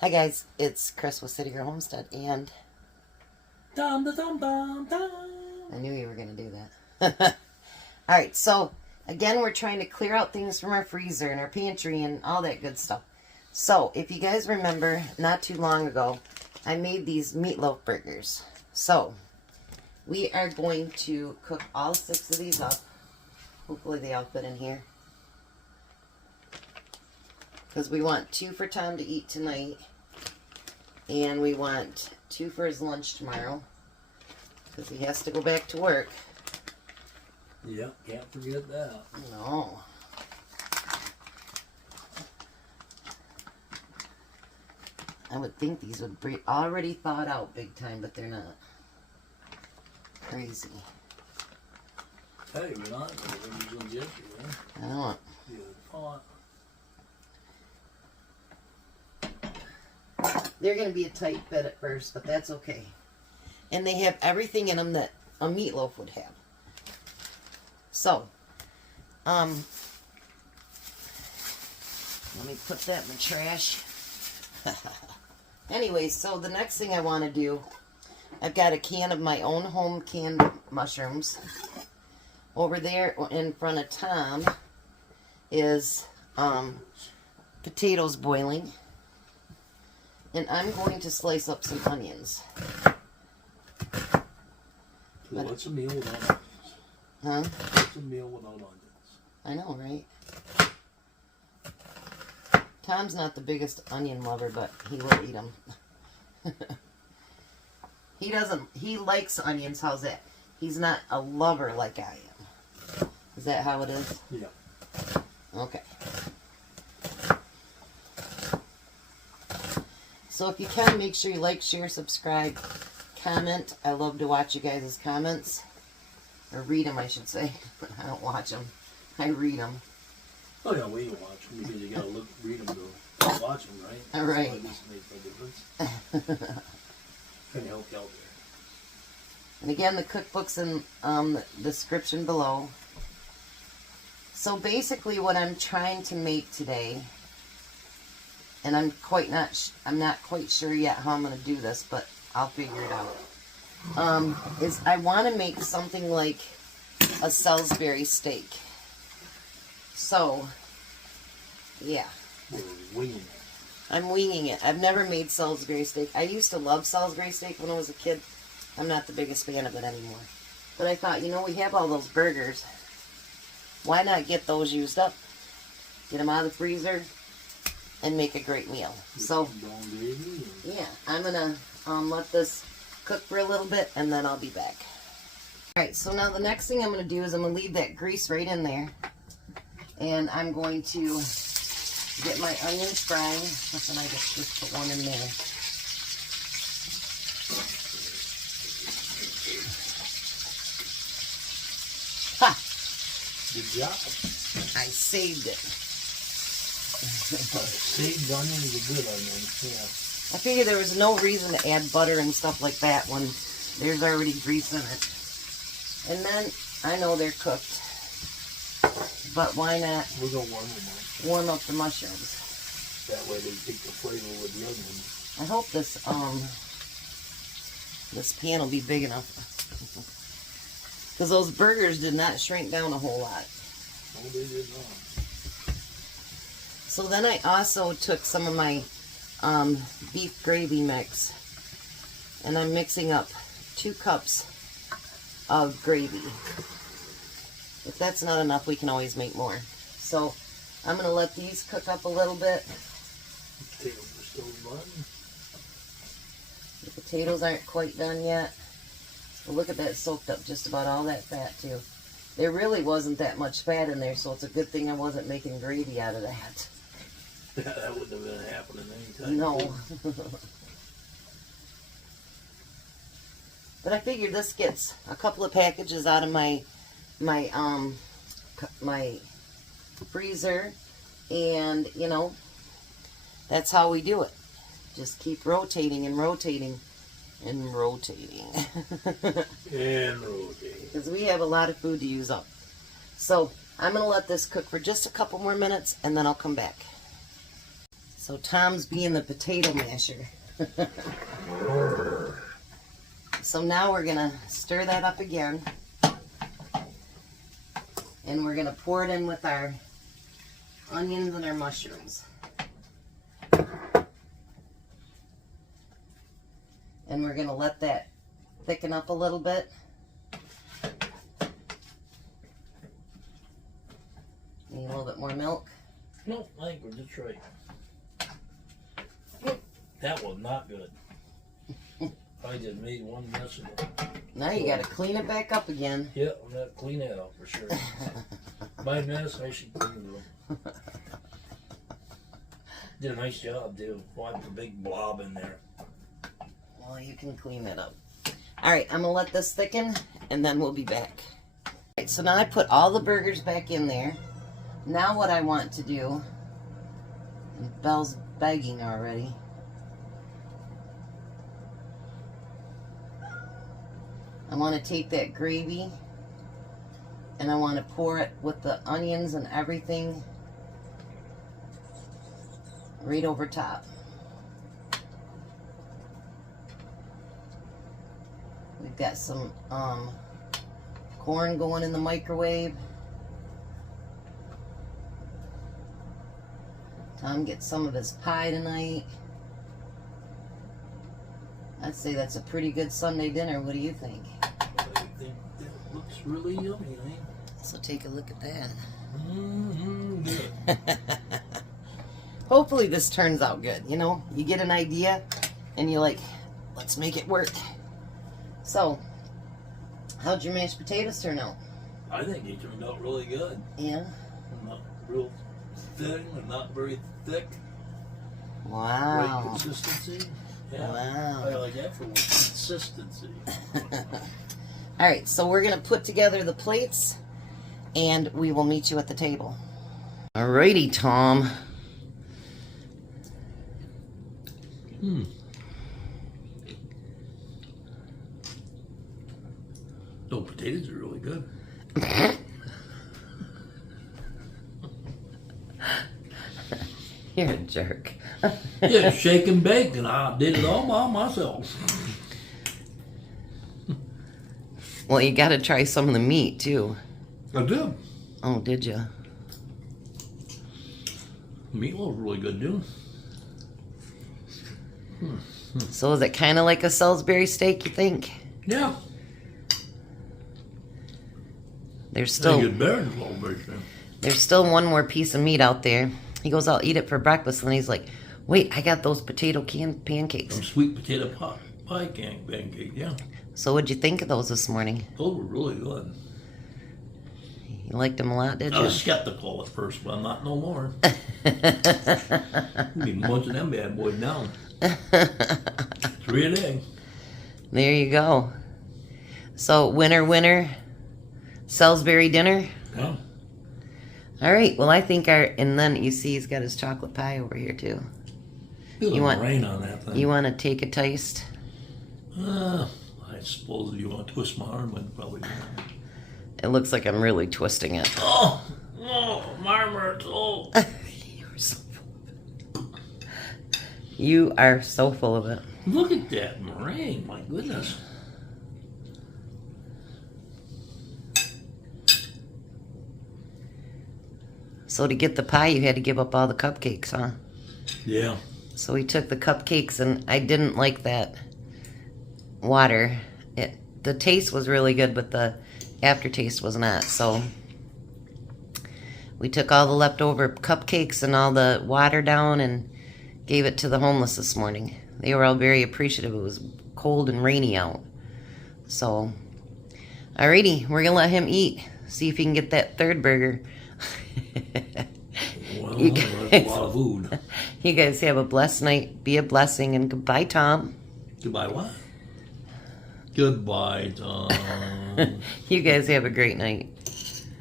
Hi guys, it's Chris with City Girl Homestead, and Dum da dum dum dum. I knew you were going to do that. Alright, so again, we're trying to clear out things from our freezer and our pantry and all that good stuff. So, if you guys remember, not too long ago, I made these meatloaf burgers. So, we are going to cook all 6 of these up. Hopefully they all fit in here. Because we want 2 for Tom to eat tonight. And we want 2 for his lunch tomorrow. Because he has to go back to work. Yep, can't forget that. No. I would think these would be already thawed out big time, but they're not. Crazy. Hey, we're not going to use them yesterday. I know it. They're going to be a tight fit at first, but that's okay. And they have everything in them that a meatloaf would have. So, let me put that in the trash. Anyway, so the next thing I want to do, I've got a can of my own home canned mushrooms. Over there in front of Tom is potatoes boiling. And I'm going to slice up some onions. Well, what's a meal without onions? Huh? What's a meal without onions? I know, right? Tom's not the biggest onion lover, but he will eat them. He likes onions, how's that? He's not a lover like I am. Is that how it is? Yeah. Okay. So if you can, make sure you like, share, subscribe, comment. I love to watch you guys' comments. Or read them, I should say. I don't watch them. I read them. Oh yeah, we watch them because you gotta read them to watch them, right? All right. So this makes no difference. Trying to help you out there. And again, the cookbook's in the description below. So basically what I'm trying to make today, and I'm not quite sure yet how I'm going to do this, but I'll figure it out, is I want to make something like a Salisbury steak. So, yeah. We're winging it. I'm winging it. I've never made Salisbury steak. I used to love Salisbury steak when I was a kid. I'm not the biggest fan of it anymore. But I thought, you know, we have all those burgers. Why not get those used up? Get them out of the freezer and make a great meal. So, yeah, I'm going to let this cook for a little bit and then I'll be back. Alright, so now the next thing I'm going to do is I'm going to leave that grease right in there. And I'm going to get my onions frying. Listen, I just put one in there. Ha! Good job. I saved it. Saved onion is a good onion, yeah. I figured there was no reason to add butter and stuff like that when there's already grease in it. And then, I know they're cooked. But why not We're going to warm them up. warm up the mushrooms? That way they take the flavor with the onions. I hope this pan will be big enough. Because those burgers did not shrink down a whole lot. No, they did not. So then I also took some of my beef gravy mix. And I'm mixing up 2 cups of gravy. If that's not enough, we can always make more. So I'm going to let these cook up a little bit. Potatoes are still done. The potatoes aren't quite done yet. But look at that, soaked up just about all that fat too. There really wasn't that much fat in there, so it's a good thing I wasn't making gravy out of that. That wouldn't have been happening anytime. No. But I figured this gets a couple of packages out of my freezer, and you know, that's how we do it. Just keep rotating and rotating and rotating. And rotating. Because we have a lot of food to use up. So I'm going to let this cook for just a couple more minutes and then I'll come back. So Tom's being the potato masher. So now we're gonna stir that up again. And we're gonna pour it in with our onions and our mushrooms. And we're gonna let that thicken up a little bit. Need a little bit more milk. No, I think we're just right. That was not good. I just made one mess of it. Now you gotta clean it back up again. Yeah, I'm gonna clean that up for sure. My mess, I should clean it up. Did a nice job, too. Wiped a big blob in there. Well, you can clean that up. Alright, I'm gonna let this thicken and then we'll be back. Alright, so now I put all the burgers back in there. Now what I want to do, and Belle's begging already. I want to take that gravy and I want to pour it with the onions and everything right over top. We've got some corn going in the microwave. Tom gets some of his pie tonight. I'd say that's a pretty good Sunday dinner. What do you think? I think that looks really yummy, eh? So take a look at that. Good. Hopefully this turns out good. You know, you get an idea and you're like, let's make it work. So, how'd your mashed potatoes turn out? I think they turned out really good. Yeah? Not real thin and not very thick. Wow. Right consistency. Yeah. Wow. I like that for consistency. Alright, so we're going to put together the plates and we will meet you at the table. Alrighty, Tom. Those potatoes are really good. You're a jerk. Yeah, shake and bake, and I did it all by myself. Well, you got to try some of the meat, too. I did. Oh, did you? Meatloaf really good, dude. So is it kind of like a Salisbury steak, you think? Yeah. There's I still think it's better than Salisbury steak. there's still one more piece of meat out there. He goes, I'll eat it for breakfast, and then he's like, wait, I got those potato pancakes. Some sweet potato pie pancake, yeah. So what'd you think of those this morning? Those were really good. You liked them a lot, did I you? was skeptical at first, but I'm not no more. Be munching them bad boys down. 3 a day. There you go. So winner, Salisbury dinner. Yeah. All right. Well, I think and then you see he's got his chocolate pie over here too. You want rain on that thing? You want to take a taste? I suppose if you want to twist my arm, I'd probably do that. It looks like I'm really twisting it. Oh, my arm hurts. Oh. You're so full of it. You are so full of it. Look at that meringue, my goodness. So to get the pie, you had to give up all the cupcakes, huh? Yeah. So we took the cupcakes, and I didn't like that water. The taste was really good, but the aftertaste was not. So we took all the leftover cupcakes and all the water down and gave it to the homeless this morning. They were all very appreciative. It was cold and rainy out. So, alrighty, we're going to let him eat. See if he can get that third burger. Well, that's a lot of food. You guys have a blessed night. Be a blessing. And goodbye, Tom. Goodbye what? Goodbye, Tom. You guys have a great night.